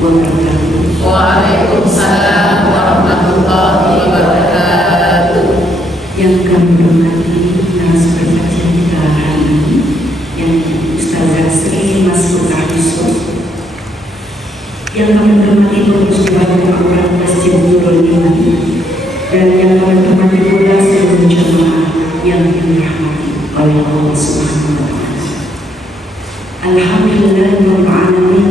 wabarakatuh. Waalaikumsalam warahmatullahi wabarakatuh. Yang kami hormati narasumber kajian kita hari ini, yang Ustazah Sri Masfudah Yusuf, yang kami hormati pengurus Dewan Keamanan Masjid Nurul Iman, dan yang kami hormati pula seluruh jemaah yang dirahmati oleh Allah Subhanahu wa Ta'ala. Alhamdulillahirabbil alamin.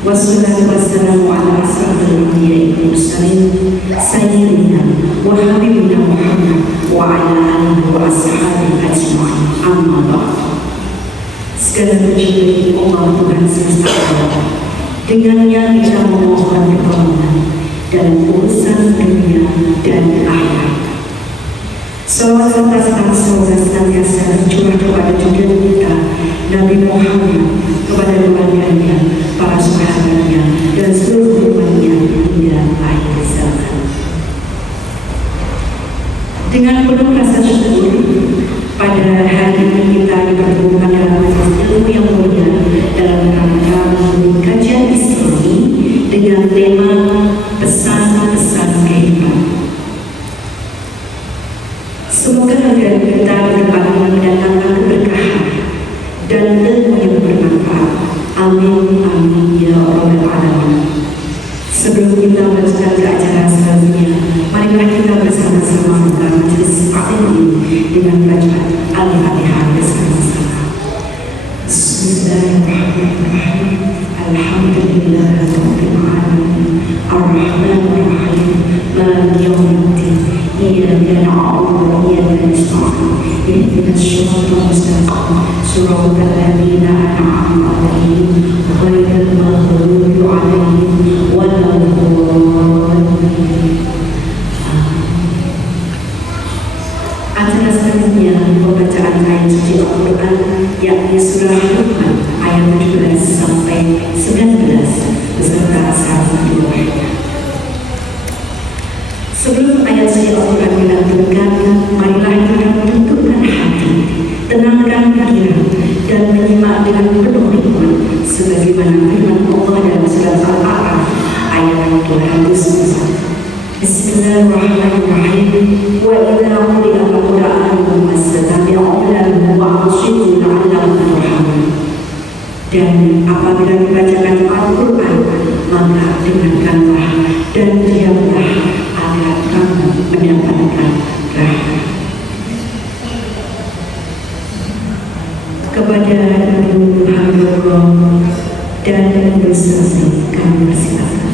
Wassalatu wassalamu ala asrafil anbiya'i wal mursalin sayyidina wa habibina Muhammad wa ala alihi wa ashabihi ajma'in. Amma ba'd. Segala puji bagi Allah Tuhan semesta alam. Dengannya kita memohon pertolongan dalam urusan dunia dan akhirat. Salawat serta semoga senantiasa tercurah kepada junjungan kita Nabi Muhammad, kepada keluarganya, para sahabatnya, dan seluruh umatnya hingga akhir zaman. Dengan penuh rasa syukur, pada hari ini kita dipertemukan dalam majelis ilmu yang mulia dalam rangka kajian Islami dengan tema pesan-pesan kehidupan. Semoga hadirat kita berbahagia mendatangkan keberkahan dan ilmu yang bermanfaat. Amin, amin, ya Rabbal Alamin. Sebelum kita melanjutkan ke acara selanjutnya, marilah kita bersama-sama membuka majelis taklim dengan bacaan Al-Fatihah bersama-sama. Bismillahirrahmanirrahim. Alhamdulillahirabbil alamin. Ar-Rahmanir Rahim. Maliki yaumiddin. Iyyaka na'budu wa iyyaka nasta'in. Ihdinas siratal mustaqim. Shiratal ladzina an'amta 'alaihim ghairil maghdubi 'alaihim waladdallin. Acara selanjutnya pembacaan ayat suci Al-Quran, yakni surah Luqman ayat 17 sampai 19 beserta sahabat doanya. Sebelum ayat suci Al-Quran dilantunkan, marilah kita menentukan hati, tenangkan pikiran, dan menyimak dengan penuh hikmat sebagaimana firman Allah dalam surat Al-A'raf ayat 201. Bismillahirrahmanirrahim. Wa idza quri'a al-Qur'anu fastami'u lahu wa anshidu la'allakum turhamun. Dan apabila dibacakan Al-Quran, maka dengarkanlah dan diamlah agar kamu mendapatkan rahmat. Kepada Nabi Muhammad dan Rasul kami persilakan.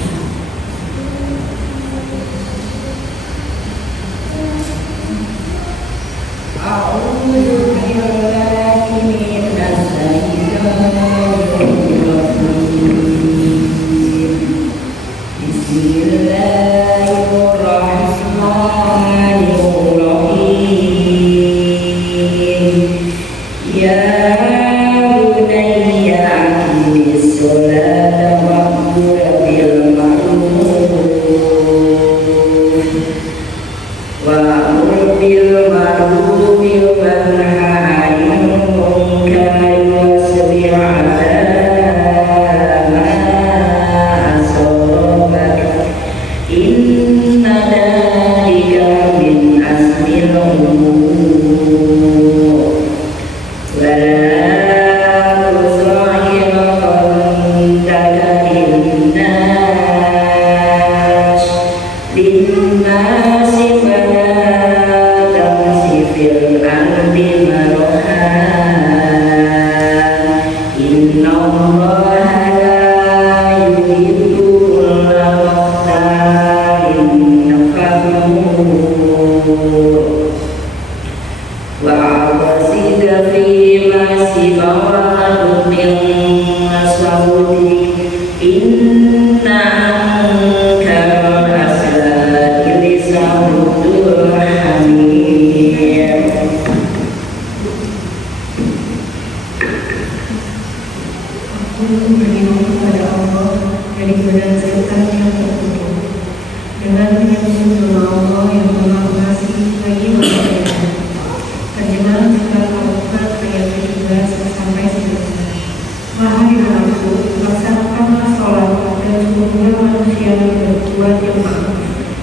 Wahai anakku, laksanakanlah sholat dan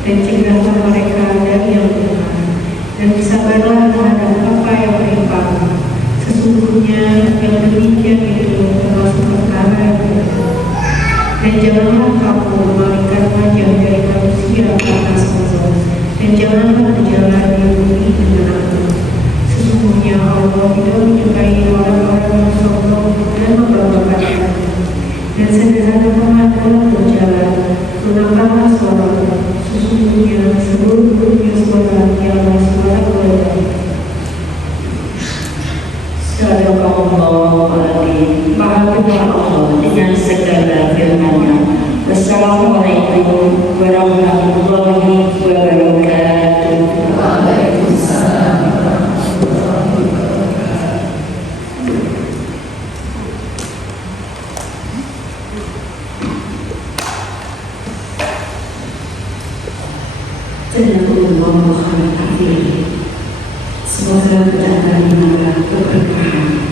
dan cegahlah mereka dari yang benar, dan bersabarlah terhadap apa yang menimpa. Sesungguhnya yang demikian itu termasuk perkara yang benar. Dan janganlah kamu memalingkan wajah dari manusia karena sombong, dan janganlah berjalan di bumi dengan angkuh. Sesungguhnya Allah tidak menyukai orang-orang yang sombong dan membanggakan diri. Dan sederhanakanlah dalam berjalan, gunakanlah suara. Sesungguhnya seluruh-luruhnya suara ialah suara keledai. Sadaqallahu aladzim. Maha benar Allah dengan segala firman-Nya. Wassalamualaikum warahmatullahi wabarakatuh. Waalaikumsalam. Jazaakumullahu khairan. Semoga berjalan dengan keberkahan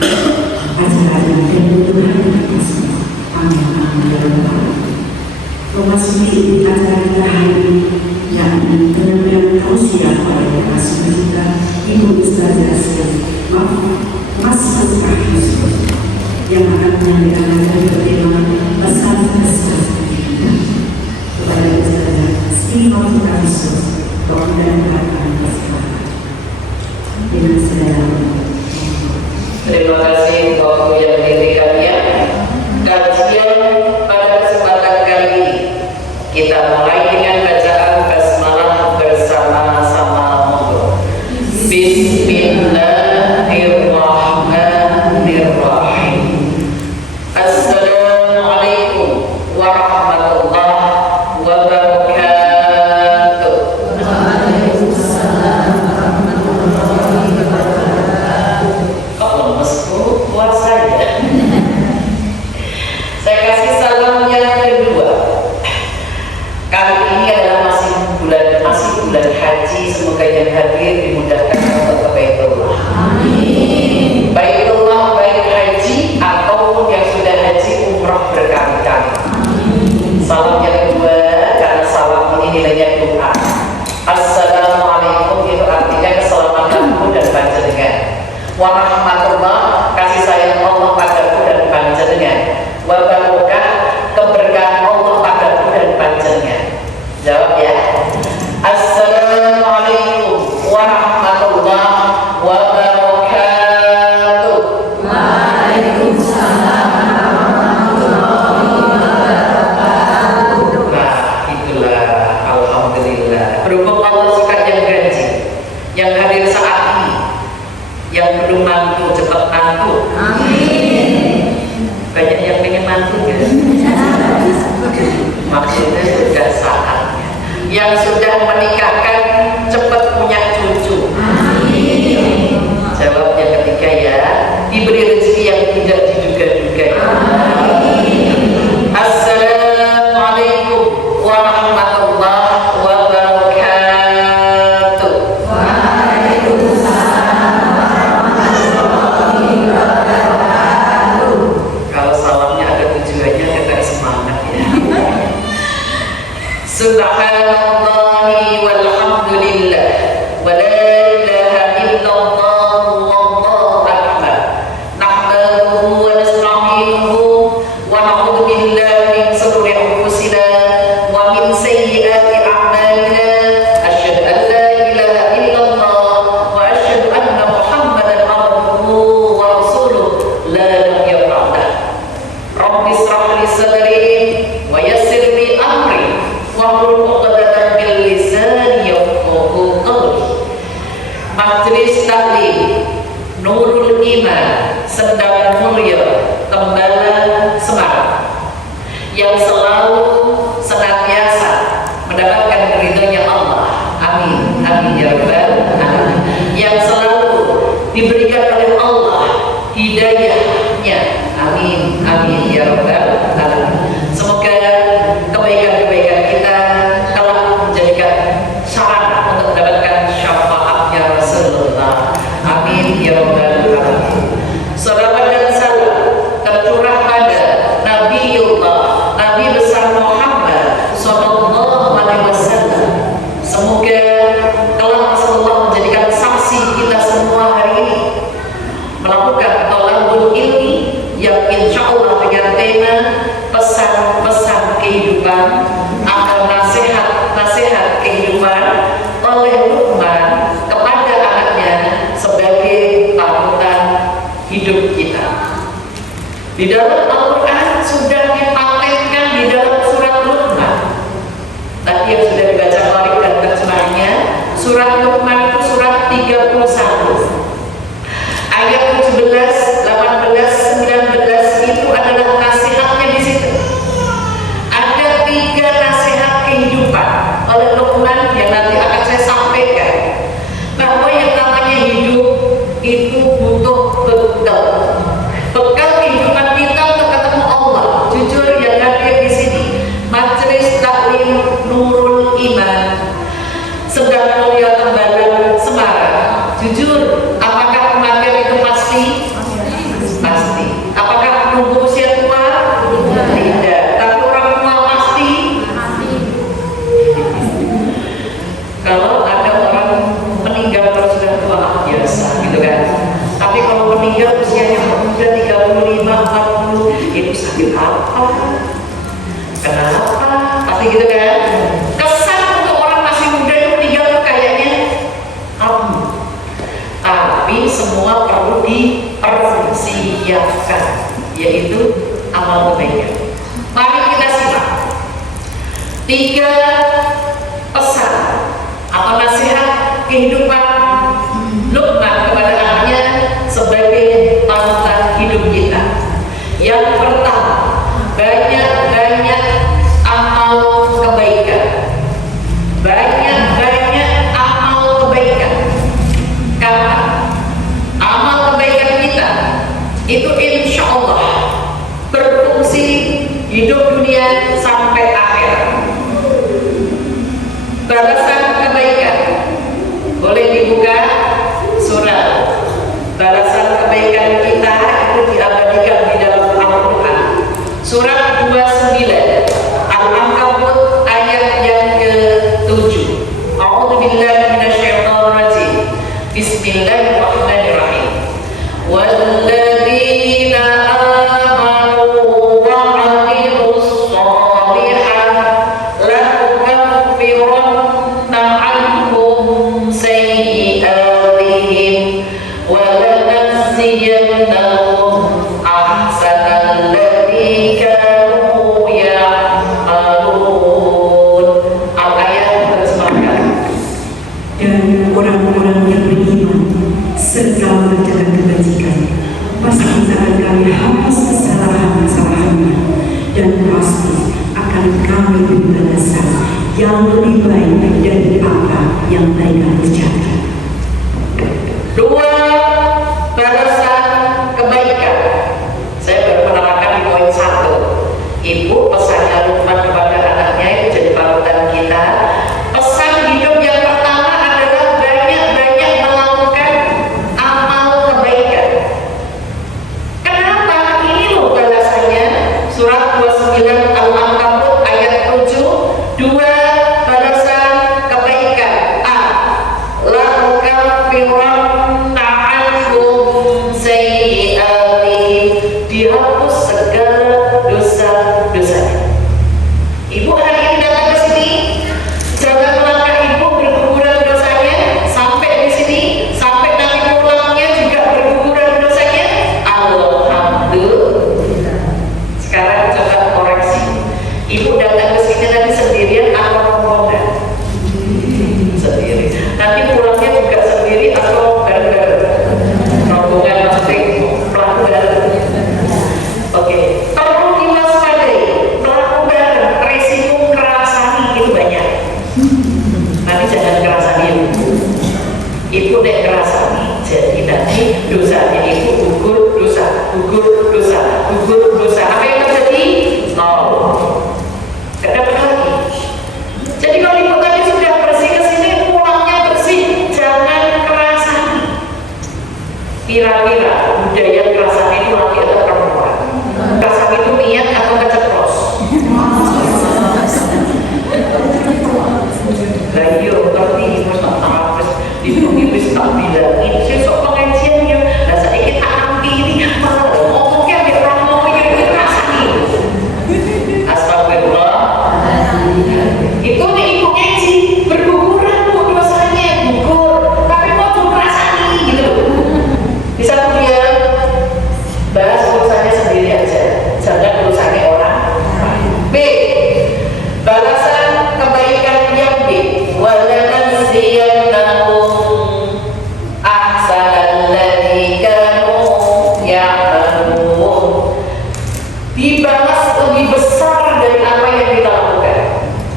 acara dan kebutuhan kita semua. Amin amin ya rabbal alamin. Memasuki acara kita hari ini, yakni penyampaian tausiah oleh Rasul kita Ibu Ustazah Mas Sufah Yusuf yang akan menyampaikan dari bertema pesan-pesan kepada Ustazah Sufah Yusuf dan harapan bersama. Terima kasih Bapak yang diberikannya. Kajian pada kesempatan kali ini kita mulai dengan bacaan basmalah bersama-sama. Bismillahirrahmanirrahim. Assalamualaikum warahmatullahi wabarakatuh. Saya kasih salam yang kedua. Kali ini adalah masih bulan haji. Semoga yang hadir dimudahkan untuk ke Baitullah. Amin. Baitullah baik haji ataupun yang sudah haji umrah berkali-kali. Salam yang kedua karena salam ini nilainya doa. Assalamualaikum itu artinya keselamatanku dan panjenengan. Warahmatullah kasih sayang Allah padaku dan panjenengan. Wabarakatuh keberkahan Allah padaku dan panjenengan. Jawab ya. Assalamualaikum warahmatullahi wabarakatuh. Waalaikumsalam warahmatullahi wabarakatuh. Nah itulah alhamdulillah. Berhubung Allah suka yang gaji, yang hadir saat ini, yang belum mantu cepat mantu. Amin. Banyak yang pengen mantu kan? Maksudnya sudah saatnya. Yang sudah menikahkan cepat punya cucu. Amin. Jawab yang ketiga ya, diberi rezeki yang tidak diduga-duga. Amin. Assalamualaikum warahmatullahi wabarakatuh. Waalaikumsalam warahmatullahi wabarakatuh. Kalau salamnya ada tujuannya kita semangat ya. Subhanallahi walhamdulillah wa la ilaha illallah wallahu akbar. Nahmaduhu wa nasta'inuhu wa na'udzu billahi min shururi anfusina wa min sayyiati a'malina. Asyhadu an la ilaha illallah wa asyhadu anna Muhammadan abduhu wa rasuluh la nabiyya ba'dah. Rabbi shrah li sadri wa yassir li amri wahlul 'uqdatam min lisani yafqahu qawli. Majelis taklim Nurul Iman sedang mulia Tembala Semarang yang selalu senantiasa mendapatkan ridhonya Allah. Amin amin ya rabbal alamin. Yang selalu diberikan oleh Allah hidayahnya. Amin amin ya rabbal alamin. Semoga kebaikan-kebaikan kita telah menjadikan sarana untuk mendapatkan syafaatnya Rasulullah. Amin ya rabbal alamin. Salawat dan salam tercurah pada Nabiullah Nabi besar Muhammad sallallahu alaihi wasallam Di dalam Al-Quran sudah dipatenkan di dalam surat Luqman. Tadi yang sudah dibaca Qarik dan terjemahnya, surat Luqman itu surat 31. Ayat 17, 18, 19 itu adalah nasihatnya di situ. Ada 3 nasihat kehidupan oleh Luqman yang nanti akan saya sampaikan. Bahwa yang namanya hidup itu butuh bekal. Bekal kehidupan kita untuk ketemu Allah. Jujur yang hadir di sini, Majelis Taklim Nurul Iman sedang mulia Tembalang Semarang. Jujur, apakah kematian itu pasti? Pasti. Apakah menunggu usia tua? Tidak. Tapi orang tua pasti. Kalau ada orang meninggal kalau sudah tua biasa, gitu kan. Tapi kalau meninggal usianya muda 35, 40, itu sakit apa? Kenapa? Pasti gitu kan? Kesan untuk orang masih muda itu meninggal tuh kayaknya tapi semua perlu dipersiapkan, yaitu amal kebaikan. Mari kita simak 3 pesan atau nasihat kehidupan Luqman kepada anaknya sebagai panutan hidup kita. Yang pertama, banyak-banyak amal kebaikan. Banyak-banyak amal kebaikan. Karena amal kebaikan kita itu insya Allah berfungsi hidup dunia sampai akhir. Balasan kebaikan boleh dibuka surat. Balasan kebaikan kita itu diabadikan di dalam Al-Quran. Surat 29 Al-Ankabut ayat yang ke-7. A'udzubillahi minasyaitonirrajim. Bismillahirrahmanirrahim. Walladzina amanu wa 'amilus shalihat lanukaffiranna 'anhum sayyi'atihim wa lanajziyannahum ahsanal ladzi kanu ya'malun. Al-ayat terjemahkan. Dan orang-orang yang beriman serta mengerjakan kebajikan pasti akan kami hapus kesalahan-kesalahannya, dan pasti akan kami beri balasan yang lebih baik dari apa yang mereka kerjakan. 2. Balasan kebaikan. Saya baru menerangkan di poin 1. Ibu pesannya Luqman kepada anaknya itu jadi panutan kita. Pesan hidup yang pertama adalah banyak-banyak melakukan amal kebaikan. Kenapa? Ini loh balasannya. Surat 29 Al-Ankabut ayat 7. 2. Balasan kebaikan. A. Lanukaffiranna 'anhum sayyi'atihim. Dihapus segala dosa-dosanya. Ibu hari ini datang ke sini, jangan melangkah ibu berguguran dosanya sampai di sini, sampai nanti pulangnya juga berguguran dosanya. Alhamdulillah. Sekarang coba koreksi. Ibu datang ke sini nanti sendirian atau rombongan? Sendiri. Nanti pulangnya juga sendiri atau bareng-bareng? Rombongan maksudnya pelaku bareng. Oke. Perlu diwaspadai. Pelaku bareng, resiko kerasani itu banyak. Nanti jangan kerasani ibu. Ibu nek kerasani, jadi nanti dosanya ibu gugur dosa, gugur dosa, gugur dosa. Apa yang terjadi? Nol. balasan kebaikan yang walanajziyannahum ahsanal ladzi kanu ya'malun, dibalas lebih besar dari apa yang kita lakukan.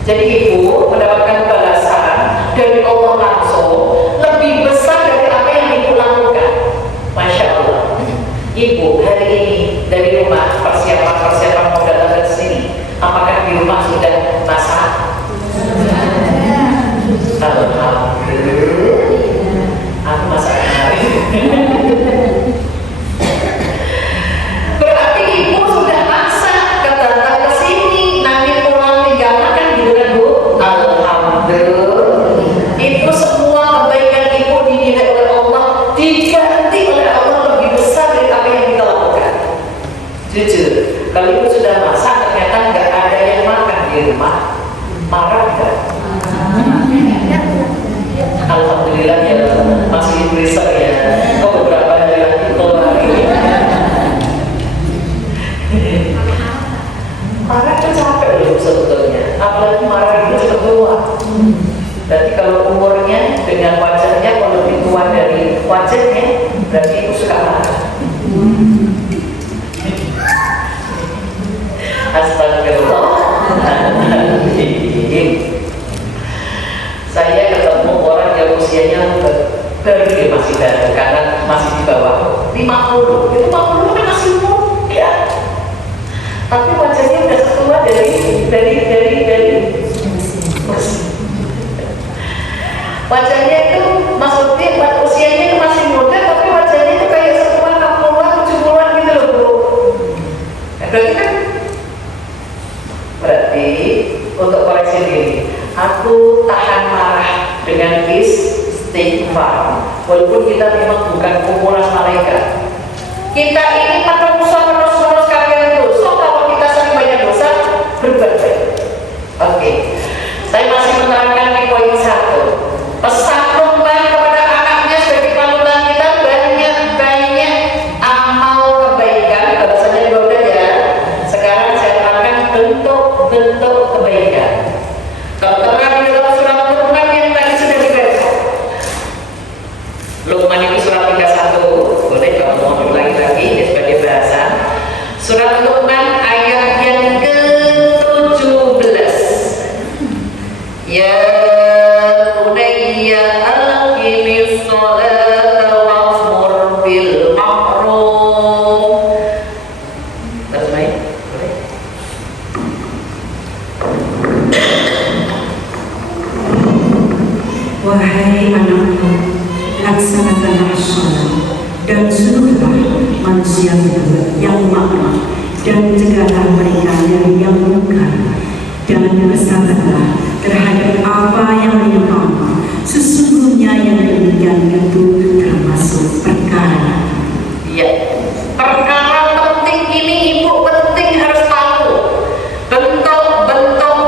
Jadi ibu mendapatkan balasan dari Allah langsung lebih besar dari apa yang ibu lakukan. Masya Allah. Ibu hari ini dari rumah persiapan mau datang ke sini, apakah di rumah sudah masak? Alhamdulillah. Aku masak hari. Berarti ibu sudah masak, datang ke sini, nanti pulang tinggal makan gitu kan Bu? Alhamdulillah. Itu semua kebaikan ibu dinilai oleh Allah, diganti oleh Allah lebih besar dari apa yang kita lakukan. Jujur, kalau ibu sudah masak ternyata nggak ada yang makan di rumah, marah nggak? Alhamdulillah ya, masih berisa ya. Oh, beberapa hari lagi keluar ini. Marah itu capek loh sebetulnya, apalagi marah itu cepat keluar. Berarti kalau umurnya dengan wajahnya kalau lebih tua dari wajahnya, berarti itu suka marah. Astagfirullahaladzim. Saya ketemu orang yang usianya baru dia masih baru karena masih di bawah 50. Itu 50 kan masih muda. Tapi wajahnya udah setua dari wajahnya itu maksudnya usianya itu masih muda tapi wajahnya itu kayak setua 60-an 70-an gitu loh Bu. Berarti untuk koreksi diri, aku tahan marah dengan istighfar. Walaupun kita memang bukan kumpulan malaikat, kita ini terus kalian dosa. Kalau kita sering banyak dosa, berbuat baik. Oke, saya masih menerangkan di poin 1. Pesan Luqman kepada anaknya sebagai panutan kita, banyak amal kebaikan. Bahasanya juga ya. Sekarang saya terangkan bentuk kebaikan. Tertera di dalam surat Luqman yang tadi sudah dibaca. Luqman itu surat 31. Boleh kalau mau ulangi lagi sebagai bahasa. Surat Luqman ayat yang ke-17. Ya bunayya aqimis sholata wa'mur bil ma'ruf. Terus main? Boleh? Wahai anakku, laksanakanlah sholat dan suruhlah manusia berbuat yang makruf dan cegahlah mereka dari yang mungkar, dan bersabarlah terhadap apa yang menimpa. Sesungguhnya yang demikian itu termasuk perkara. Ya, perkara penting ini ibu penting harus tahu. Bentuk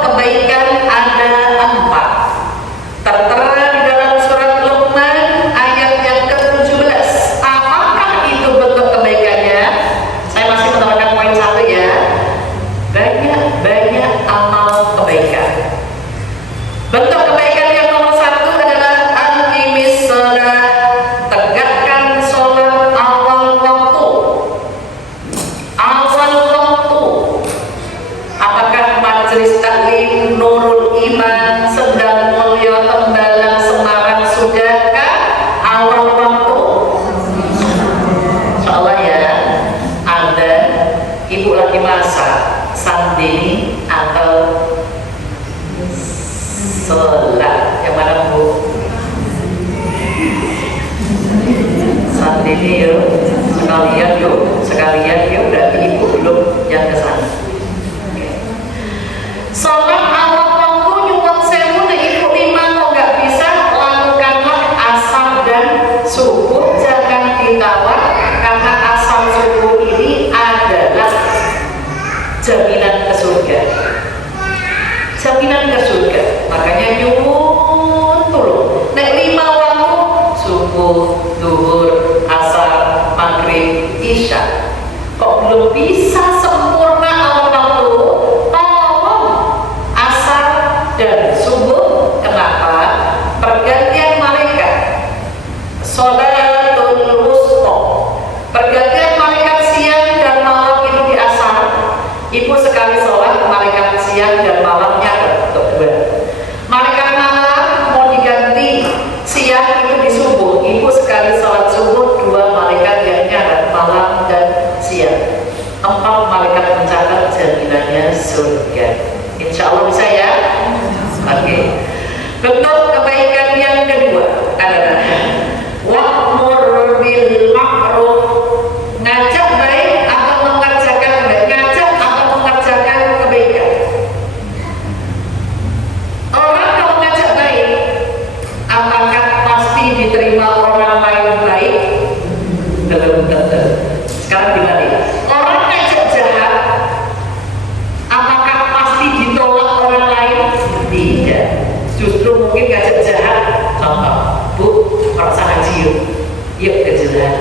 kebaikan ada 4. Tertera di dalam surat Luqman ayat yang ke-17. Apakah itu bentuk kebaikannya? Saya masih menerangkan poin 1 ya. Banyak amal kebaikan. Bentuk kebaikan yang nomor 1 adalah aqimis shalah, tegakkan sholat awal waktu. Apakah majelis taklim Nurul Iman sedang mulia tembalang Semarang sudahkah awal waktu? Insyaallah ya. Anda ibu lagi masak sandini atau sholat yang mana Bu? Sandini yuk, sekalian yuk, berarti ibu belum yang kesana. Sholat awal waktu nyuwun sewu nek ibu 5 kok nggak bisa, lakukanlah asar dan subuh, jangan ditawar karena asar subuh ini adalah jaminan ke surga. Makanya nyuwun tulung nek 5 waktu subuh, zuhur, asar, maghrib, isya kok belum bisa sempurna awal waktu, tolong surga. Insya Allah bisa ya. Oke. Bentuk kebaikan yang kedua adalah wa'mur bil ma'ruf, ngajak baik atau mengerjakan baik, ngajak atau mengerjakan kebaikan. Orang kalau ngajak baik, apakah pasti diterima orang lain baik? Belum tentu. Sekarang gimana? Orang ngajak jahat, apakah pasti ditolak orang lain? Tidak. Justru mungkin ngajak jahat, contoh, Bu, merasa haji yuk ke jahat.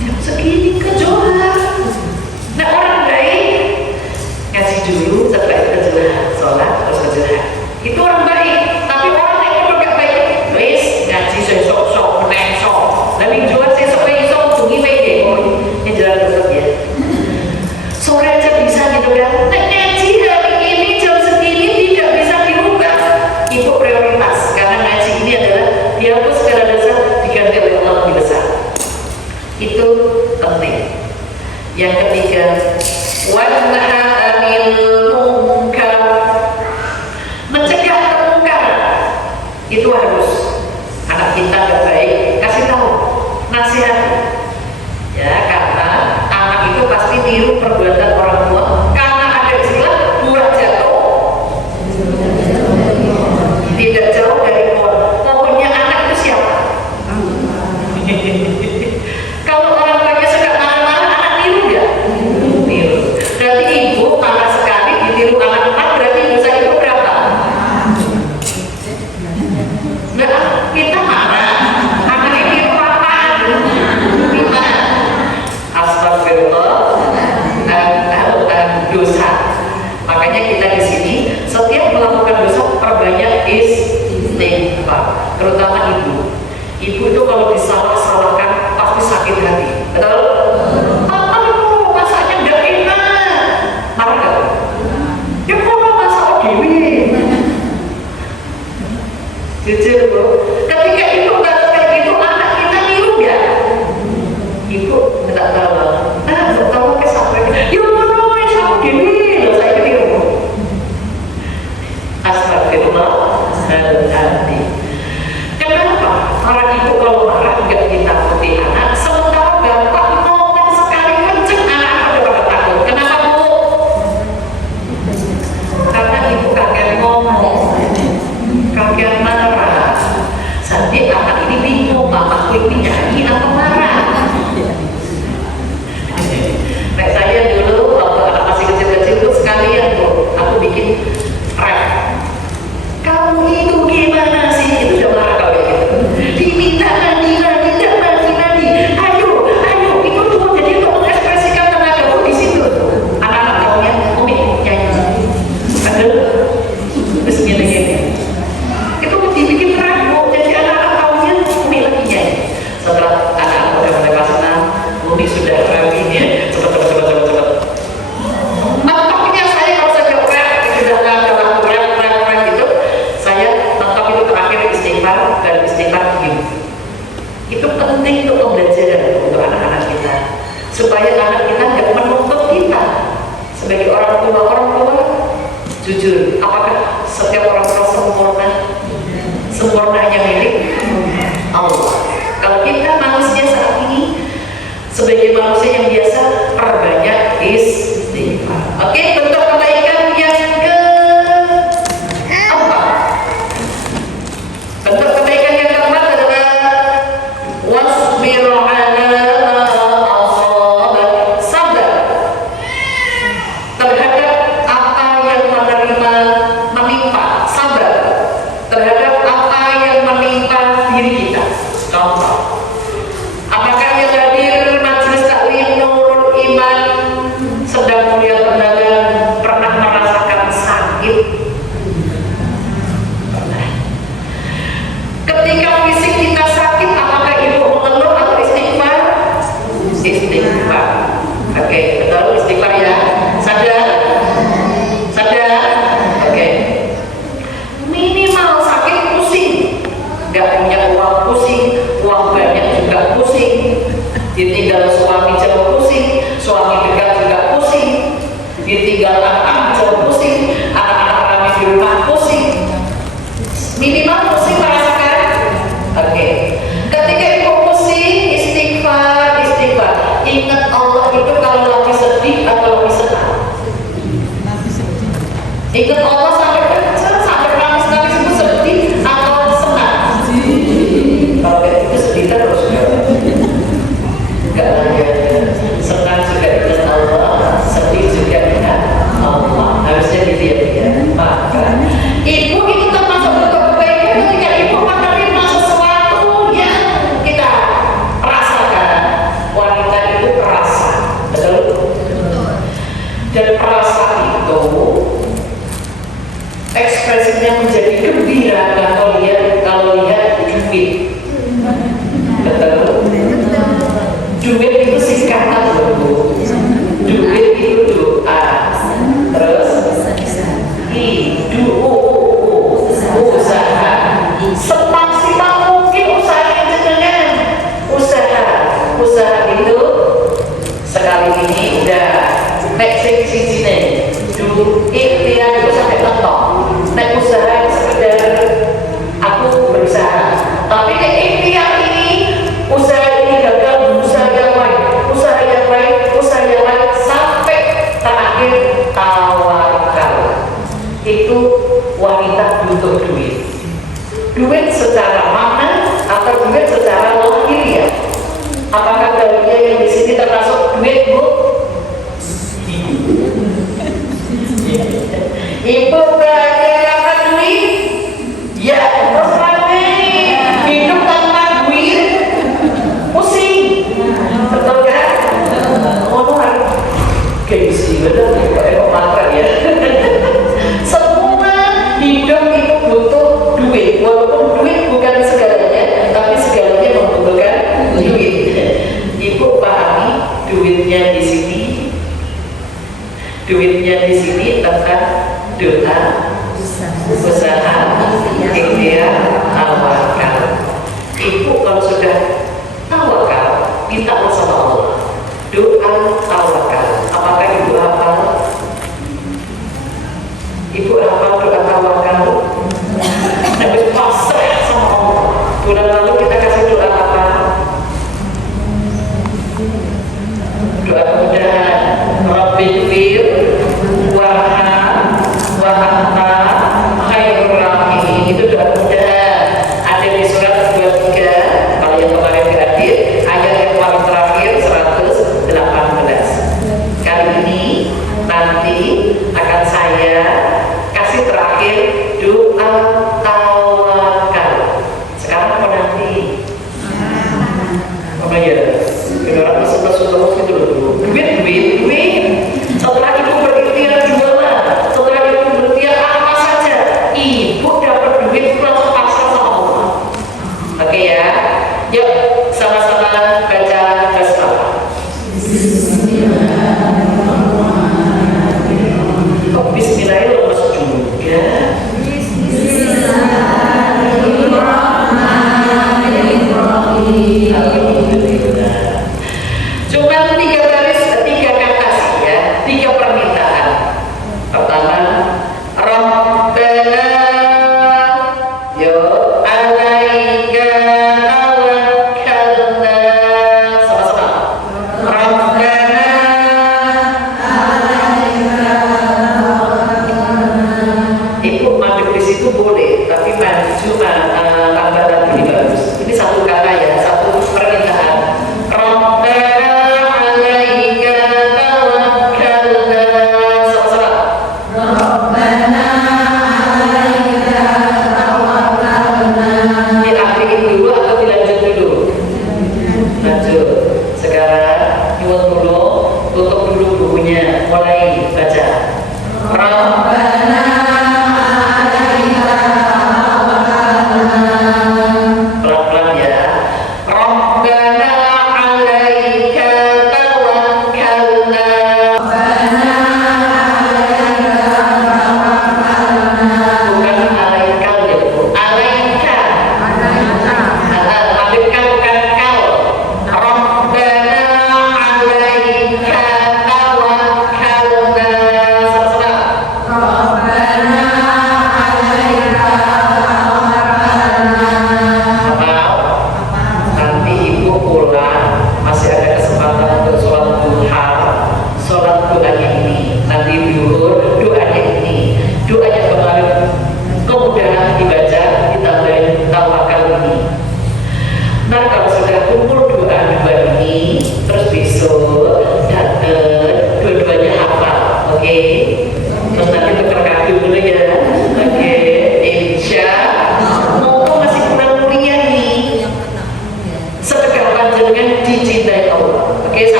Jam segini ke Johar. Nah, orang baik ngaji dulu, setelah itu ke Johar, sholat terus ke Johar. Itu orang baik. Tapi orang yang itu gak baik, wis ngaji sesok-sok, menensok. Lalu Johar sesok-sesok, bunyi pede. Ini jalan tetap ya. Sore aja bisa gitu kan. Nah, ngaji hari ini jam segini tidak bisa dirubah. Itu prioritas, karena ngaji ini adalah dihapus secara dasar, diganti oleh Allah lebih besar. Itu penting. Yang ketiga, wanha anil munkar, mencegah kemungkaran. Itu harus. Anak kita gak baik, kasih tahu, nasihat. Ya, karena anak itu pasti niru perbuatan orang tua. Karena ada istilah buah jatuh tidak jauh dari pohon. Pohonnya anak itu siapa? Kalau orang tuanya suka marah-marah, anak niru nggak? Niru. Berarti ibu marah sekali ditiru anak 4, berarti dosa ibu berapa? Nah, kita marah, anaknya niru apaan? 5. Astagfirullah, dosa. Makanya kita di sini setiap melakukan dosa perbanyak istighfar, terutama ibu. Ibu itu kalau disalah-salahkan pasti sakit hati, betul? Apa itu masaknya nggak enak? Marah nggak? Ya kok masak dewi? Jujur bu, ketika ibu baru kayak gitu, anak kita niru nggak? Ibu tidak tahu. Nah, tidak tahu ke sampai. Ya mana masak dewi? Loh saya niru. Astagfirullahaladzim. Kenapa? Para ibu kalau marah nggak ditakuti anak, sementara bapak ngomong sekali kenceng anak udah pada takut. Kenapa bu? Karena ibu kakek ngomong, kakek marah. Jadi anak ini bingung, mamaku ini nyanyi atau marah. Kayak saya dulu waktu anak masih kecil-kecil tuh sekalian tuh aku bikin rap. Kamu itu gimana sih? Itu udah marah kalau gitu. Diminta mandi. Ayo, itu tuh jadi untuk mengekspresikan tenagaku di situ. Anak-anak tahunya, Umi nyanyi. Aduh, terus gini. Itu dibikin rap, jadi anak-anak tahunya Umi lagi nyanyi. Setelah anak-anak udah mulai kelas 6, Umi sudah rapinya. Cepet. Mentoknya saya kalau saya rap, sudah dalam rap gitu, saya mentok itu terakhir istighfar dan istighfar begini. Itu penting untuk pembelajaran untuk anak-anak kita, supaya anak kita nggak menuntut kita sebagai orang tua. Jujur, apakah setiap orang tua sempurna? Sempurna hanya milik Allah. Kalau kita manusia saat ini sebagai manusia yang biasa, perbanyak istighfar. Oke, bentuk kebaikan yang keempat. Bentuk kebaikan yang keempat adalah wasbir ala ma asabak, sabar terhadap apa yang menimpa, sabar terhadap apa yang menimpa diri kita. Contoh, apakah yang hadir majelis taklim Nurul Iman sedang kuliah undangan ditinggal anak pusing, anak-anak kami di rumah pusing, minimal pusing merasakan. Oke. Ketika ibu pusing, istighfar, ingat Allah itu kalau lagi sedih atau lagi senang. Ingat Allah sampai nangis itu sedih atau senang. Kalau kayak itu sedih terus enggak lagi senang juga ingat Allah, sedih juga ingat Allah. Harusnya gitu ya. Maka ibu itu termasuk bentuk kebaikan ketika ibu menerima sesuatu yang kita rasakan. Wanita itu perasa, betul? Dan perasa itu ekspresinya menjadi gembira kalau lihat duit. Betul? Duit itu singkatan loh Bu. Duit itu doa. Terus usaha. Semaksimal mungkin usaha yang jenengan. Usaha itu sekali ini udah next siji nih. Ikhtiar itu sampai mentok. Nek usaha sekedar aku berusaha. Tapi nek ikhtiar ini usaha ini gagal, usaha yang lain sampai terakhir tawakal. Itu wanita butuh duit. Duit secara makna atau duit secara lahiriah. Apakah bagian yang di sini termasuk duit, Bu? Ibu bahagia karena duit? Ya, terus hidup tanpa duit pusing. Betul kan? Gengsi bener nih, matra ya. Semua hidup itu butuh duit. Walaupun duit bukan segalanya, tapi segalanya membutuhkan duit. Ibu pahami duitnya di sini. Duitnya di sini tentang doa, usaha, ikhtiar, tawakal. Ibu kalau sudah tawakal, minta sama Allah. Doa tawakal. Apakah ibu hafal? Ibu hafal doa tawakal? Habis pasrah sama Allah. Bulan lalu kita kasih doa apa? Doa kemudahan. Rabbighfir warham wa anta khairur rahimin. Itu doa kemudahan. Ada di surat 23 kalau yang kemarin hadir, ayat yang paling terakhir 118.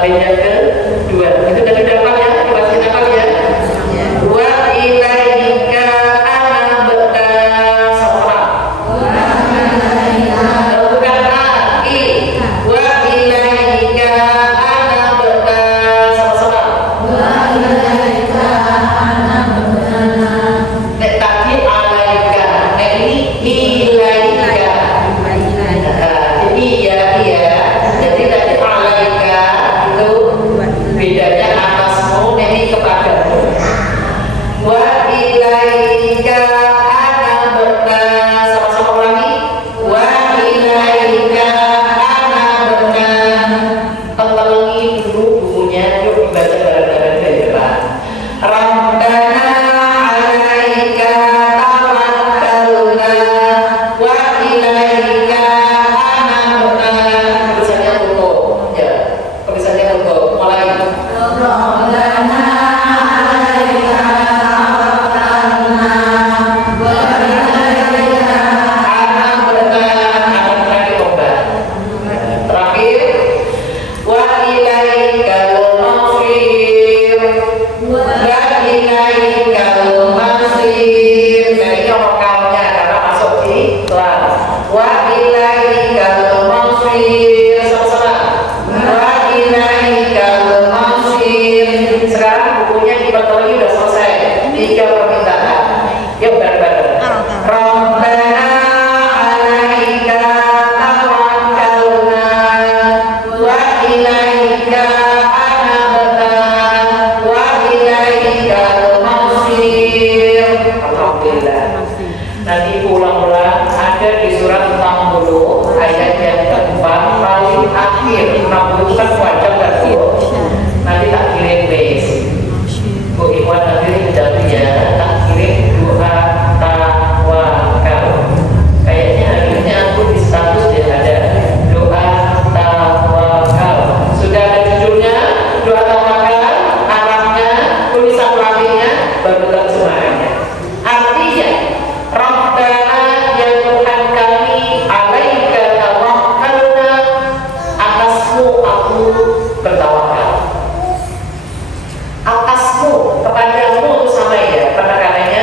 Sampai yang kedua. Itu tadi dapat ya, dikasih dapat ya. Wa ilaika ana bertasafra. Bukan i. Wa ilaika ana bertasafra. Nek tadi alaika, nek ini ilaika. Jadi iya. Jadi tadi alaika itu bedanya atasmu, ini kepadamu. Wa ilaika ana berta, sama-sama ulangi. Wa ilaika ana berta. Ulangi dulu bunyinya, yuk dibaca bareng-bareng dari depan. Rabbana alaika tawakkalna wa ilaika ana berta. Tulisannya untuk ya, tulisannya untuk mulai. Terakhir, wa ilaikal masir, wa ilaikal masir. Nah ini vokalnya karena masuk di kelas. Wa ilaikal masir, sama-sama. Wa ilaikal masir. Sekarang bukunya dibaca lagi udah selesai. 3 permintaan. Yuk bareng-bareng. Rabbana alaika tawakkalna wa ilaika anabna wa ilaikal masir. Alhamdulillah. Nanti ulang-ulang ada di surat 60 ayat yang keempat paling akhir. 60 kan wajah kan Bu? Nanti tak kirim base. Bu Iwan nanti jadinya tak kirim doa tawakal. Kayaknya harusnya aku di status dia ada doa tawakal. Sudah ada judulnya doa tawakal, arahnya, tulisan latinnya, baru terjemahannya. Artinya, Rabbana ya Tuhan kami, alaika tawakkalna, atasmu aku bertawakal. Atasmu, kepadamu sama ya, penekanannya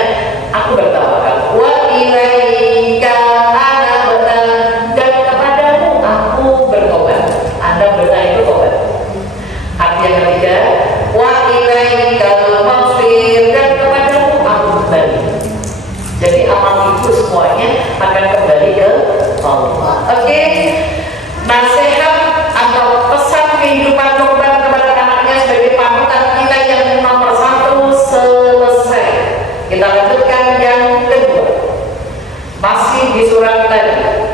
aku bertawakal. Wa ilaika ana berta, dan kepadamu aku bertobat. Anda berta itu tobat. Arti yang ketiga, wa ilaikal masir, dan kepadamu aku kembali. Jadi amal itu semuanya akan kembali ke Allah. Oke. Nasihat atau pesan kehidupan korban kepada anaknya sebagai panutan kita yang nomor 1 selesai. Kita lanjutkan yang kedua. Masih di surat tadi.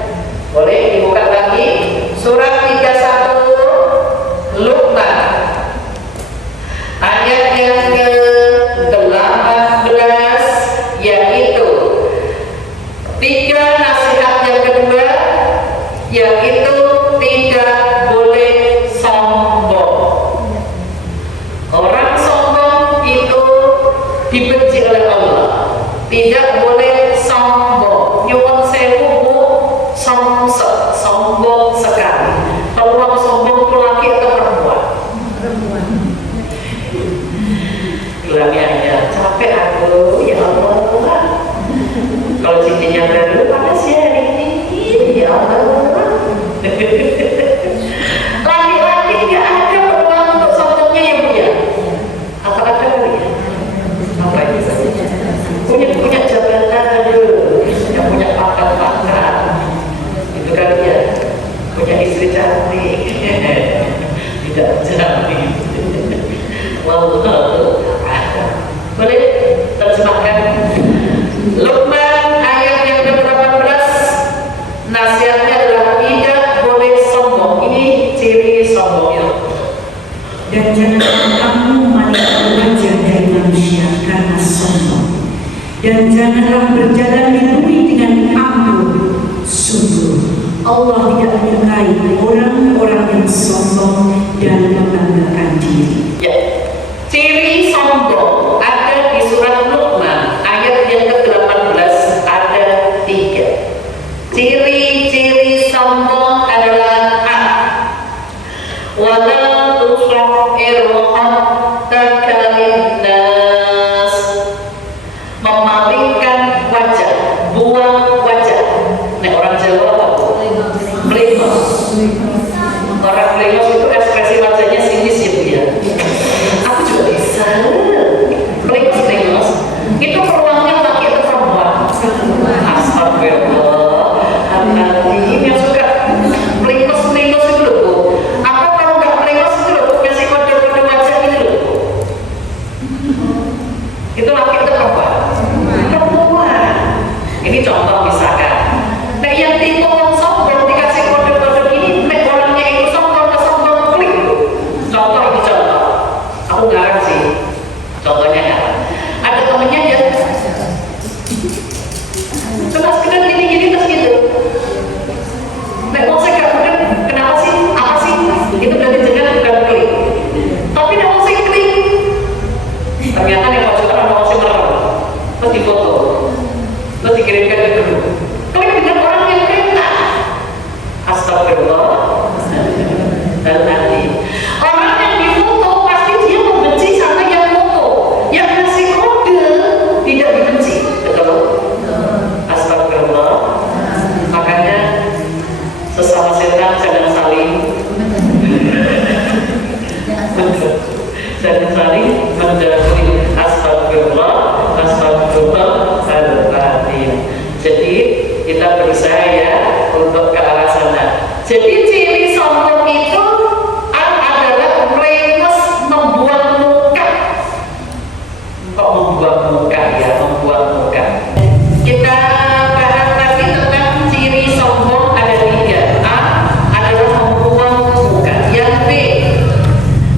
Boleh dibuka lagi. Surat 31 Luqman. Ayat yang ke-18 yaitu 3 nasihat yang kedua, yaitu tidak boleh sombong. Orang sombong itu dibenci oleh Allah. Tidak boleh sombong. Nyuwun sewu Bu, sombong sekali. Kalau orang sombong itu laki atau perempuan? Bilangnya aja, capek aku, ya Allah. Kalau cincinnya baru, panas ya hari ini, ya Allah. Laki-laki nggak ada peluang untuk sombongnya ya Bu ya? Apa ada Bu ya? Apa itu? Punya jabatan, aduh, nggak punya pangkat-pangkat. Itu kan ya, punya istri cantik, tidak cantik. Wow, boleh terjemahkan? Luqman ayat yang ke-18, nasihatnya adalah tidak boleh sombong. Ini ciri sombong. Dan janganlah kamu memalingkan wajah dari manusia karena sombong. Dan janganlah berjalan di bumi dengan angkuh. Sungguh Allah tidak menyukai orang-orang yang sombong dan membanggakan diri. Ya, ciri sombong ada di surat Luqman ayat yang ke-18 ada 3. Ciri-ciri sombong adalah wala tusra irhaddaka linnas, memalingkan wajah, buang wajah. Nah, orang Jawa apa? Blengos. Orang blengos itu ekspresi wajahnya sinis ya Bu ya. Aku juga bisa. Blengos itu peluangnya laki atau perempuan? Astagfirullah. Hati-hati yang suka blengos itu loh Bu. Apa kalau nggak blengos itu loh Bu, kasih kode-kode wajah ini loh Bu. Itu laki atau perempuan? Perempuan. Ini contoh misalkan. Nah, yang tipe orang sombong dikasih kode-kode ini, nek orangnya itu sombong klik. Contoh ini contoh. Aku ngarang sih. Contohnya ya. Ada temennya dia cuma sekedar gini-gini terus gitu. Nek mau saya gak kenapa sih? Apa sih? Itu berarti jangan bukan klik. Tapi nek mau saya klik, ternyata yang wajah orang mau saya merem. Terus difoto. Terus dikirimkan ke grup. Klik dengan orang yang kereta. Astagfirullah. Hati-hati. Orang yang difoto pasti dia membenci sama yang foto. Yang ngasih kode tidak dibenci. Betul? Astagfirullah. Makanya sesama setan jangan saling mendahului. Astagfirullah. Astagfirullahaladzim. Jadi kita berusaha ya untuk ke arah sana. Jadi ciri sombong itu adalah blengos, membuang muka. Kok membuang muka ya? Membuang muka. Kita bahas lagi tentang ciri sombong ada 3. A adalah membuang muka. Yang B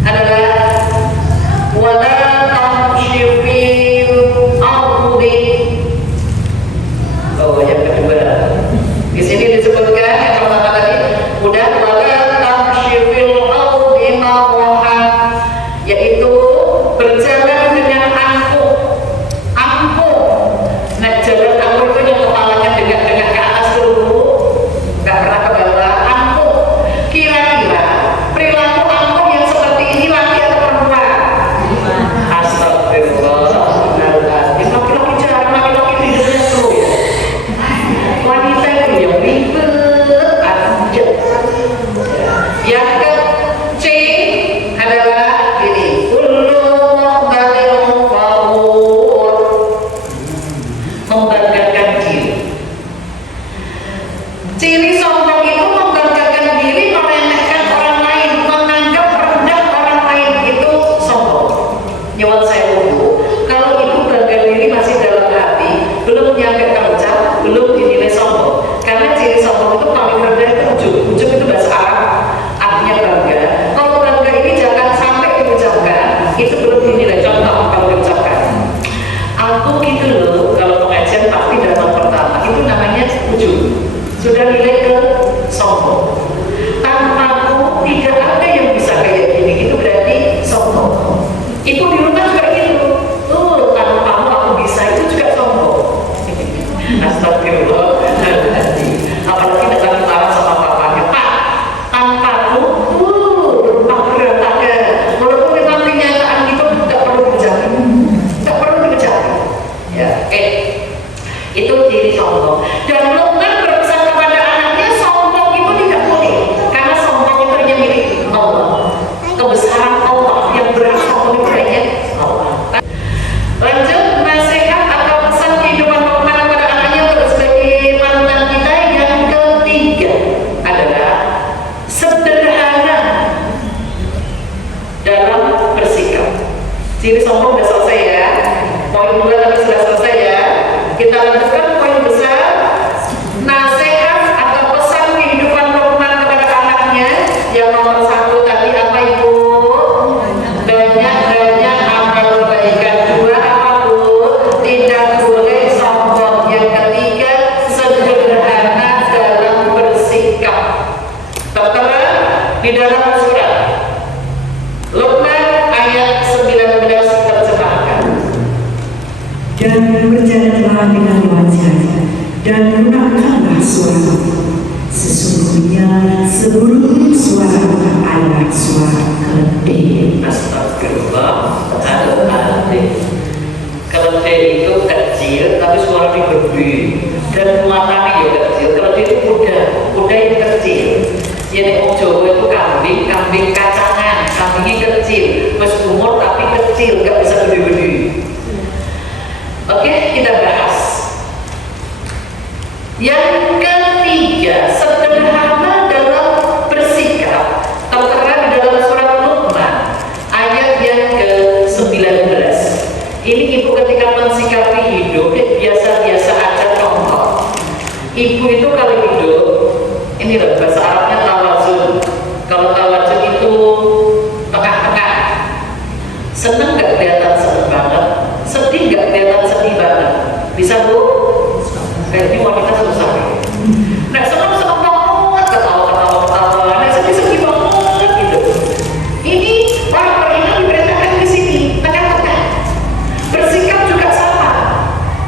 adalah wala tamshi fil ardi. Oh, yang kedua. Di sini disebutkan yang pertama tadi udah wala tamshi fil ardi maraha, yaitu berjalan dengan angkuh. Nah, jalan angkuh itu yang kepalanya tegak-tegak ke atas dulu, nggak pernah ke bawah. Angkuh. Kira-kira perilaku angkuh yang seperti ini laki atau perempuan? Astagfirullah. Laki-laki jarang, laki-laki hidupnya seru ya. Wanita itu yang ribet aja. Yang ke C adalah ini, kullu muhbalin fakhur, membanggakan diri. Ciri sombong itu membanggakan diri, meremehkan orang lain, menganggap rendah orang lain, itu sombong. Nyuwun saya dulu, kalau ibu bangga diri masih dalam hati, belum nyampe ke ucap, belum dinilai sombong. Karena ciri sombong itu paling rendah itu ujub. Ujub itu bahasa Arab, artinya bangga. Kalau bangga ini jangan sampai diucapkan, itu belum dinilai. Contoh kalau diucapkan, aku gitu loh, kalau pengajian pasti datang pertama, itu namanya ujub. Sudah nilai ke sombong. Tanpaku tidak ada yang bisa kayak gini, itu berarti sombong. Itu di rumah juga gitu. Tuh, tanpamu aku bisa, itu juga sombong. Astagfirullah. Apalagi datang marah sama papanya, Pak, tanpaku rumah berantakan. Walaupun memang kenyataan itu tidak perlu dikejar. Ya, itu ciri sombong. Dan Luqman berpesan kepada anaknya, sombong itu tidak boleh, karena sombong itu hanya milik Allah. Kebesaran Allah yang berhak sombong itu hanya Allah. Lanjut, nasihat atau pesan kehidupan Luqman kepada anaknya untuk sebagai mantan kita. Yang ketiga adalah sederhana dalam bersikap. Ciri sombong sudah selesai ya. Poin 2 tadi sudah selesai ya. Kita lanjutkan poin besar. Nasihat atau pesan kehidupan Luqman kepada anaknya. Yang nomor 1 tadi apa Ibu? Banyak-banyak amal kebaikan. 2 apa Bu? Tidak boleh sombong. Yang ketiga, sederhana dalam bersikap. Tertera di dalam surat Luqman ayat 19 terjemahkan. Dan berjalanlah dengan wajah dan lunakkanlah suara. Sesungguhnya seluruh suara adalah suara keledai. Astagfirullah. Keledai itu kecil tapi suaranya gede dan matanya juga kecil. Keledai itu kuda yang kecil. Jadi orang Jawa itu kambing kacangan, kambingnya kecil, pas umur tapi kecil, nggak bisa gede-gede. Oke, kita bahas. Yang ketiga, sederhana dalam bersikap, tertera di dalam surat Luqman ayat yang ke-19. Ini ibu ketika mensikapi hidup biasa-biasa aja contoh. Ibu itu kalau hidup, ini loh bahasa Arabnya tawazun. Kalau tawazun itu tengah-tengah. Seneng nggak kelihatan seneng banget, sedih nggak kelihatan sedih banget. Bisa bu? Kayaknya wanita susah ya. Nah seneng banget, ketawa-ketawa, nah sedih banget gitu. Ini orang beriman diperintahkan di sini tengah-tengah. Bersikap juga sama.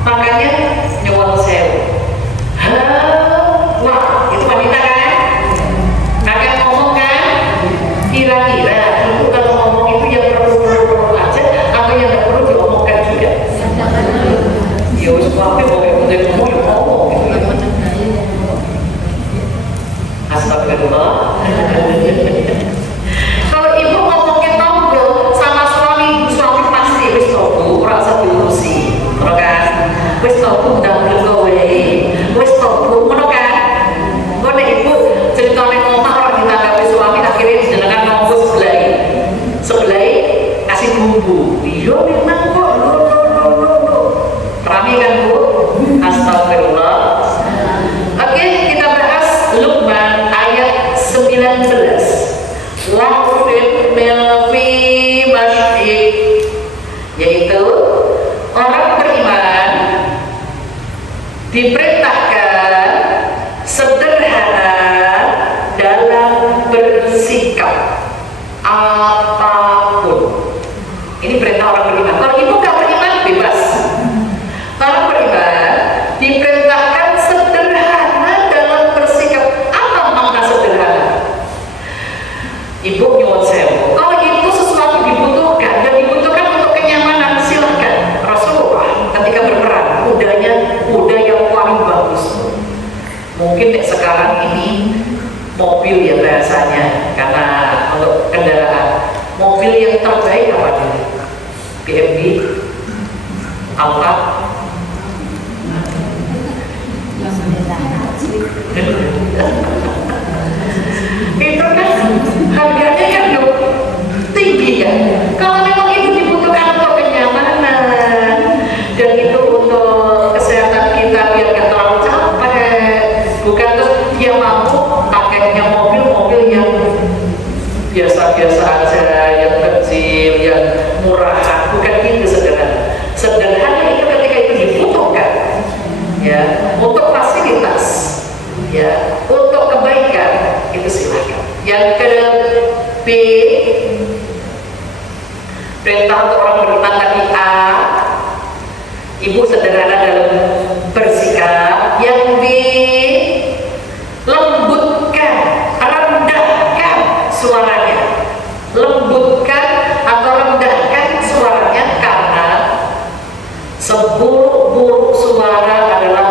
Makanya nyuwun sewu. Wah, itu wanita kan? Kakak ngomong kan? Kira-kira ibu kalau ngomong itu yang perlu aja atau yang nggak perlu diomongkan juga? Ya wis wae pokoke udah ngomong ya ngomong gitu. Astagfirullah. Kalau ibu ngomongin tonggol sama suami pasti wis tobu, ora usah diurusi. Ngono kan? Wis tobu ndang kowe. Wis tobu ngono kan? Ngono nek ibu ceritane ngomong ora ditanggapi suami akhirnya jenengan nonggo sebelah kasih bumbu. Iya memang kok lo. Rame kan bu? Astagfirullah. Oke, kita bahas Luqman ayat 19. Waqfid milfi masjid, yaitu orang beriman diperintahkan sederhana dalam bersikap apapun. Ini perintah orang beriman. Kalau ibu gak beriman bebas. Orang beriman diperintahkan sederhana dalam bersikap. Apa makna sederhana? Ibu nyuwun sewu. Kalau itu sesuatu dibutuhkan dan dibutuhkan untuk kenyamanan, silahkan. Rasulullah ketika berperang, kuda yang paling bagus. Mungkin sekarang ini mobil ya bahasanya, karena untuk kendaraan. Mobil yang terbaik apa nih? BMW, Alfa. Itu kan harganya kan tinggi ya. Kalau memang itu dibutuhkan untuk kenyamanan dan itu untuk kesehatan kita biar gak terlalu capek, bukan terus dia mampu pakainya mobil yang biasa-biasa aja, yang kecil, yang murahan, bukan itu sederhana. Sederhana itu ketika itu dibutuhkan, ya, untuk fasilitas, ya, untuk kebaikan, itu silakan. Yang ke-B, perintah untuk orang beriman tadi A, ibu sederhana dalam bersikap. Yang B, lembutkan, rendahkan suaranya, lembutkan atau rendahkan suaranya, karena seburuk-buruk suara adalah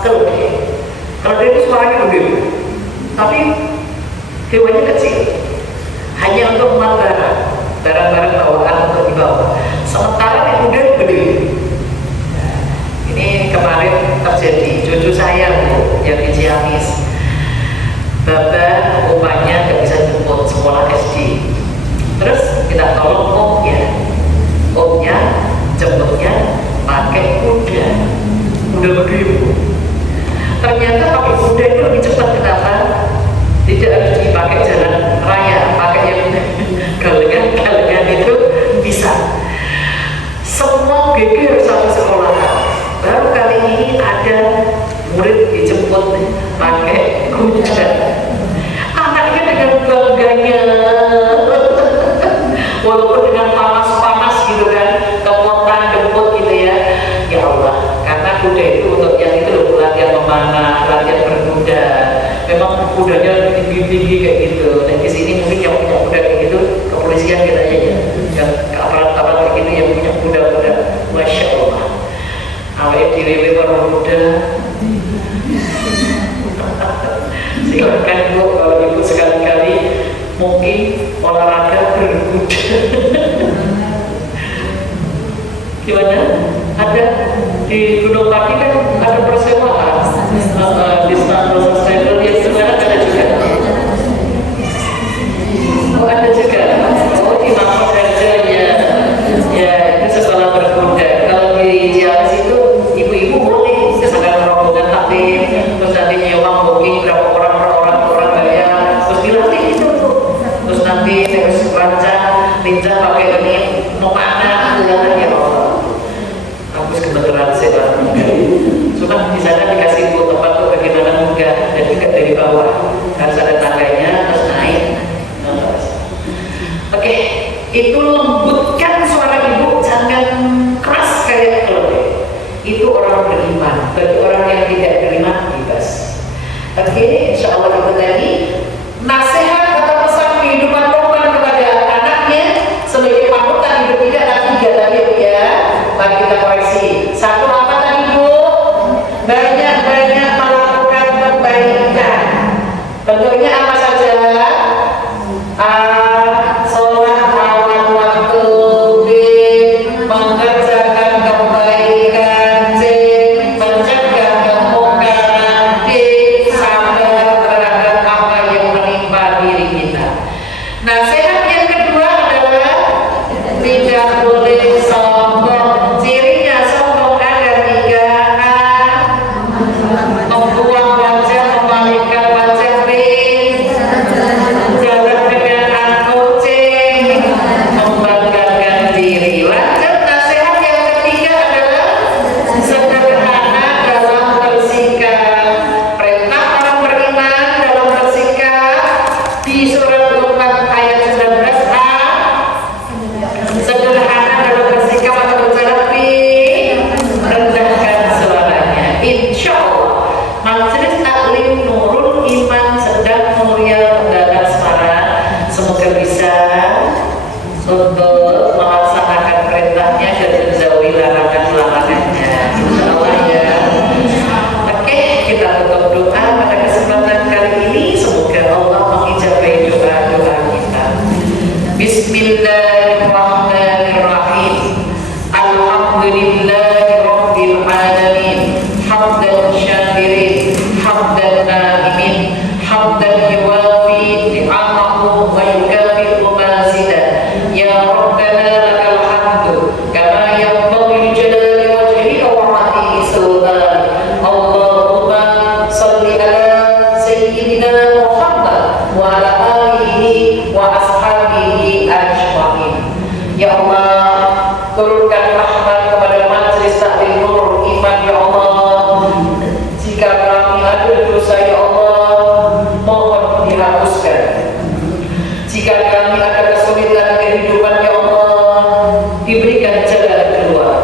keledai. Keledai itu suaranya gede, tapi hewannya kecil, hanya untuk muat barang-barang bawaan untuk dibawa. Sementara yang kuda gede. Ini kemarin terjadi, cucu saya bu, yang di Ciamis, bapak rumahnya nggak bisa jemput sekolah SD. Terus kita tolong omnya jemputnya pakai kuda gede bu. Ternyata pakai kuda itu lebih cepat. Kenapa? Tidak harus dipakai jalan raya, pakai yang galengan itu bisa. Semua geger satu sekolah. Baru kali ini ada murid dijemput pakai kuda. Anaknya dengan bangganya, walaupun dengan panas gitu kan, kepotan jemput gitu ya. Ya Allah, karena kuda itu untuk yang itu loh, latihan memanah, latihan berkuda. Memang kudanya tinggi-tinggi kayak gitu. Dan di sini mungkin yang punya kuda kayak gitu, kepolisian kita aja ya. Gimana? Ada di Gunung Pati kan ada persewaan di Stanley Stable yang sekarang ada juga. Oh ada juga. Oh di Mampang kerjanya. Ya itu sekolah berkuda. Kalau di Ciamis itu ibu-ibu boleh misalkan rombongan taklim, terus nanti nyewa booking berapa orang per orang bayar, terus dilatih itu. Terus nanti harus rancang, ninja pakai ini memanah bulan ya Allah. Habis kebetulan saya enggak. Cuma di sana dikasih tempat tuh bagaimana enggak dan juga dari bawah harus ada tangganya terus naik. Oke, itu lembutkan suara ibu, jangan keras kayak keledai. Itu orang beriman. Bagi orang yang tidak beriman bebas. Oke, insya Allah itu tadi nasihat atau pesan kehidupan korban kepada anaknya sebagai panutan hidup tidak ada 3 tadi ya. Mari kita koreksi. 1 apa tadi Bu? Banyak-banyak melakukan kebaikan. Bentuknya apa saja? Sholat awal waktu, B, mengerjakan kebaikan, C, mencegah kemungkaran, D, sabar terhadap apa yang menimpa diri kita. Nasihat yang kedua adalah tidak boleh sombong. Cirinya sombong ada 3. Membuang wajah, memalingkan wajah, B, jalan dengan aku, C, membanggakan diri. Lanjut, nasihat yang ketiga adalah sederhana dalam bersikap. Perintah orang beriman dalam bersikap di surat Luqman ayat 19a. Sederhana dalam bersikap atau berjalan rendahkan suaranya. Insya Allah Majelis Taklim Nurul Iman sedang memulai mendatar suara. Semoga bisa untuk melaksanakan perintahnya dan menjauhi larangan-larangannya. Insya Allah ya. Oke, kita tutup doa pada kesempatan kali ini. Semoga Allah mengijabahi doa-doa kita. Bismillahirrahmanirrahim. Alhamdulillahirabbil alamin. Hamdan syakirin, hamdan na'imin, hamdan yuwafi ni'amahu wa yukafi'u mazidah. Ya Rabbana lakal hamdu kama yanbaghi li jalali wajhika wa 'azimi sultanik. Allahumma shalli ala sayyidina Muhammad wa ala alihi wa ashabihi ajma'in. Ya Allah, turunkan rahmat kepada Majelis Taklim Nurul Iman ya Allah. Jika kami ada dosa ya Allah, mohon dihapuskan. Jika kami ada kesulitan kehidupan ya Allah, diberikan jalan keluar.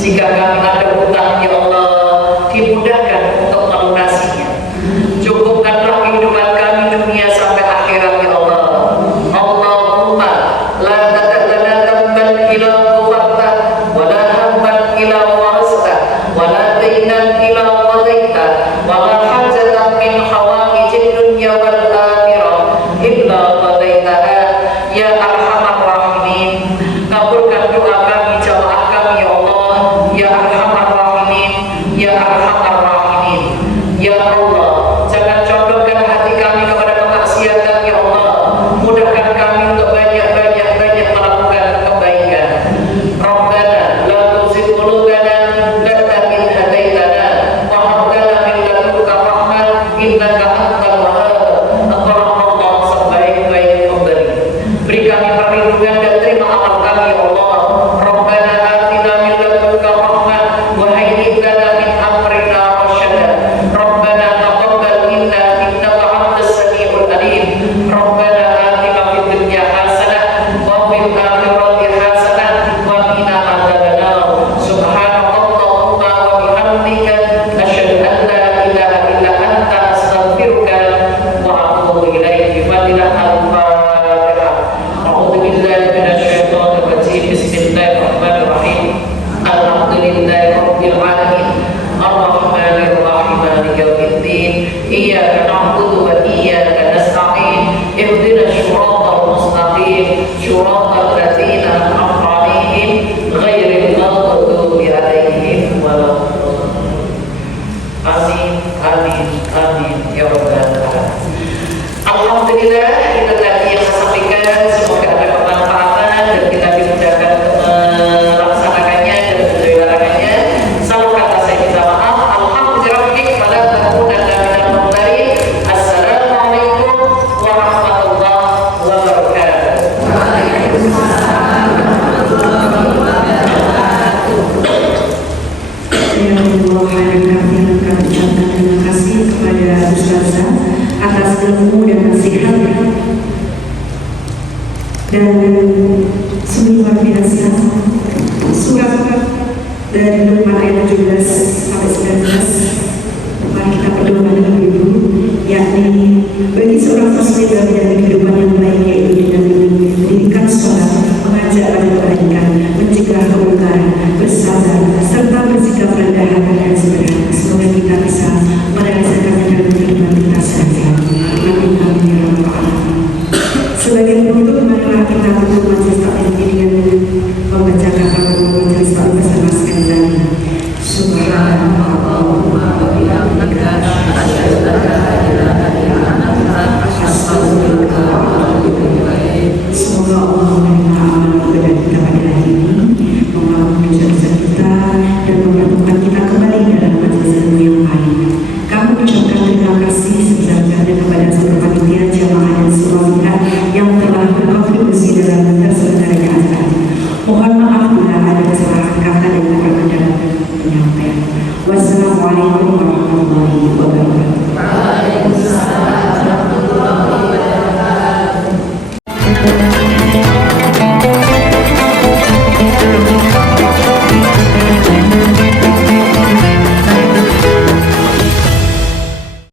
Jika kami ada hutang ya Allah, dimudahkan untuk melunasinya. Cukupkanlah kehidupan kami dunia sampai akhirat ya Allah. Allahumma la tada'lana tamban ila quwwata wa la hamman ila warasta wa la dainan ila qadaita wa la hajatan min hawaijid dunya wal akhirah illa qadaitaha ya arhamar rahimin. Kabulkan doa kami, jamaah kami ya Allah, ya arhamar rahimin, ya arhamar rahimin. Ya Allah, jangan condongkan hati kami kepada kemaksiatan ya Allah. Mudahkan kami untuk banyak melakukan kebaikan. Rabbana la tuzigh qulubana ba'da idh hadaitana wa hab lana min ladunka rahmah innaka antal wahhab. Allah sebaik-baik pemberi. Beri kami perlindungan dan terima amal kami ya Allah. Rabbana atina min ladunka rahmah wa hayyi lana min amrina rasyada. Rabbana taqabbal minna innaka antas samiul alim. Rabbana atina fid dunya hasanah wa fil akhirati hasanah wa qina adzabannar. Subhanallahumma wa bihamdika asyhadu an la ilaha illa anta astaghfiruka wa atubu ilaik. Fatilah al-Fatihah. A'udzu billahi minasyaitonir rajim. Bismillahirrahmanirrahim. Alhamdulillahirabbil alamin. Arrahmanir rahim. Maliki yaumiddin. Iyyaka na'budu wa iyyaka nasta'in. Ihdinas siratal mustaqim. syiratal ladzina an'amta 'alaihim ghairil maghdubi 'alaihim waladdallin. Amin, amin, amin ya rabbal alamin. Alhamdulillah, itu tadi yang saya sampaikan, semoga ada kemanfaatan dan kita dimudahkan untuk melaksanakannya dan menjalankannya. Salam kata saya minta maaf. Alhamdulillah pada takunan dan minal mudzarin. Assalamualaikum warahmatullahi wabarakatuh. Kami ucapkan terima kasih kepada Ustazah atas ilmu dan nasihatnya, dan sungguh luar biasa. Surat dari Luqman ayat 17-19. Mari kita berdoa dengan ibu, yakni bagi seorang muslim dalam menjalani kehidupan yang baik, yaitu dengan mendirikan sholat, mengajak pada kebaikan, mencegah kemungkaran, bersabar, serta bersikap rendah hati dan sederhana. Semoga kita bisa merealisasikannya dalam kehidupan kita sehari-hari. Amin, amin ya rabbal alamin. Sebagai penutup, marilah kita tutup majelis taklim ini dengan membacakan majelis taklim bersama sekalian. Subhanallahumma wa bihamdika asyhadu an la ilaha illa anta astaghfiruka wa atubu ilaik. Semoga Allah menerima amal ibadah kita pada hari ini, mengampuni dosa-dosa kita, dan mempertemukan kita kembali dalam majelis ilmu yang lain. Kami ucapkan terima kasih sebesar-besarnya kepada seluruh panitia, jamaah dan seluruh pihak yang telah berkontribusi dalam terselenggaranya acara. Mohon maaf bila ada kesalahan kata dan kata dalam penyampaian. Wassalamualaikum warahmatullahi wabarakatuh.